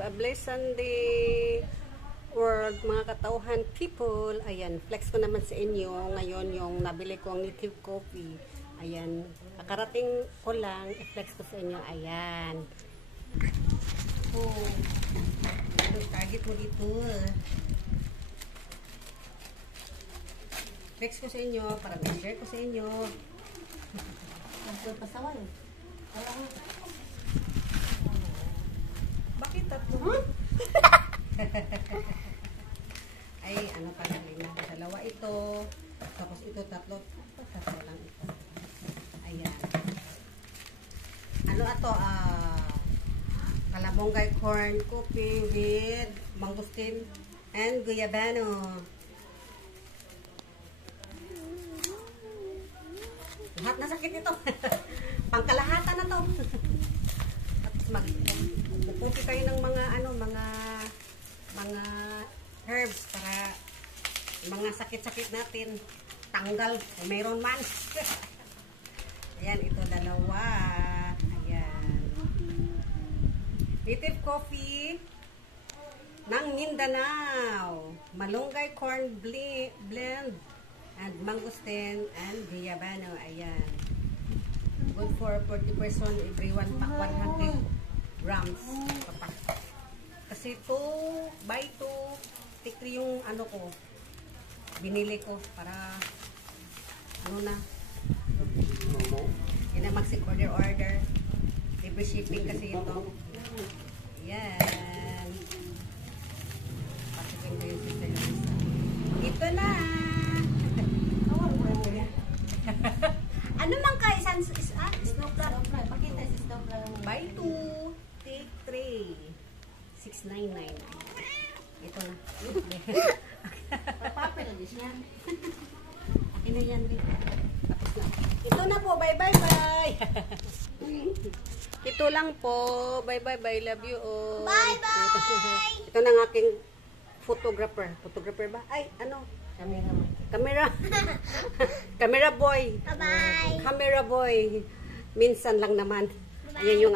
have a blessed Sunday world, mga katauhan people. Ayan, flex ko naman sa inyo ngayon yung nabili kong native coffee. Ayan, kakarating ko lang, i-flex ko sa inyo. Ayan. Oh, target mo dito. Flex ko sa inyo para ma-share ko sa inyo. Pasaway. Bakit tatlo? Huh? Ay, ano pa galing na? Dalawa ito. Tapos ito tatlo. Tatlo lang ito. Ayan. Ano ato? Kalamonggay corn coffee with mangosteen and guyabano. Lahat na sakit ito. Pangkalahatan na to. Tapos magpupupi kayo ng mga mga herbs para mga sakit-sakit natin tanggal kung mayroon man. Ayan, ito dalawa. Ayan. Native coffee ng Mindanao. Malunggay corn blend and mangosteen and guyabano. Ayan. Good for 40 person, every one pack 100 grams. Kasi 2 buy 2 take 3 yung ano ko. Binili ko para ano na. Yan na order. Libre shipping kasi ito. Ayan. Pasikin ko yung sister. Ito na. Ano man ka isang snowflower? Pakita si snowflower. Buy 2, take 3. 699. Ito na. Papapel na siya. Akin na yan din. Ito na po. Bye bye bye. Ito lang po. Bye bye bye. Love you all. Bye bye. Ito na ng aking photographer. Photographer ba? Ay, ano? Camera. Camera boy. Bye-bye. Camera boy. Minsan lang naman. Ayan yung